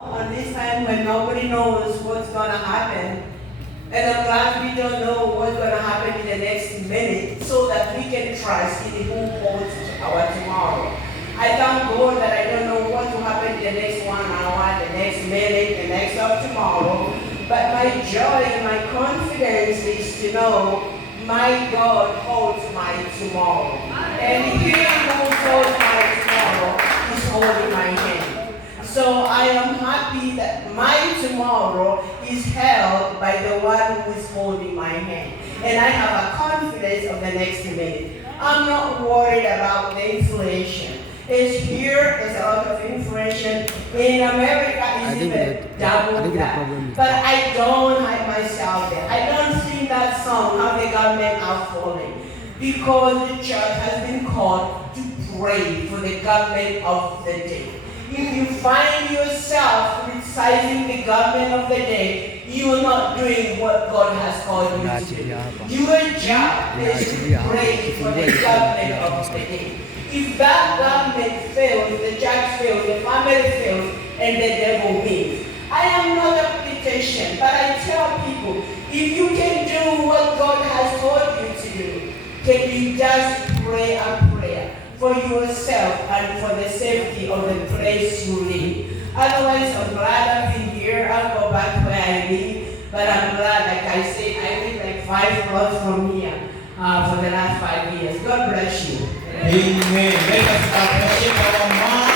On this time when nobody knows what's gonna happen, and I'm glad we don't know what's gonna happen in the next minute, so that we can trust in who holds our tomorrow. I thank God that I don't know what will happen in the next 1 hour, the next minute, the next of tomorrow. But my joy and my confidence is to know my God holds my tomorrow. And He who holds my tomorrow is holding my hand. So I am happy that my tomorrow is held by the one who is holding my hand. And I have a confidence of the next minute. I'm not worried about the inflation. It's here, there's a lot of inflation. In America, it's even double that. But I don't hide myself there. I don't sing that song, How the Government Are Falling. Because the church has been called to pray for the government of the day. If you find yourself criticizing the government of the day, you are not doing what God has called you to do. Your job is to pray for the government of the day. If that government fails, the church fails, the family fails, and the devil wins. I am not a politician, but I tell people, if you can do what God has told you to do, can you just pray a prayer for yourself and for the safety of the place you live? Otherwise, I'm glad I've been here. I'll go back where I live, but I'm glad, like I said, I live like 5 blocks from here for the last 5 years. God bless you. Amen. Let us appreciate our mom.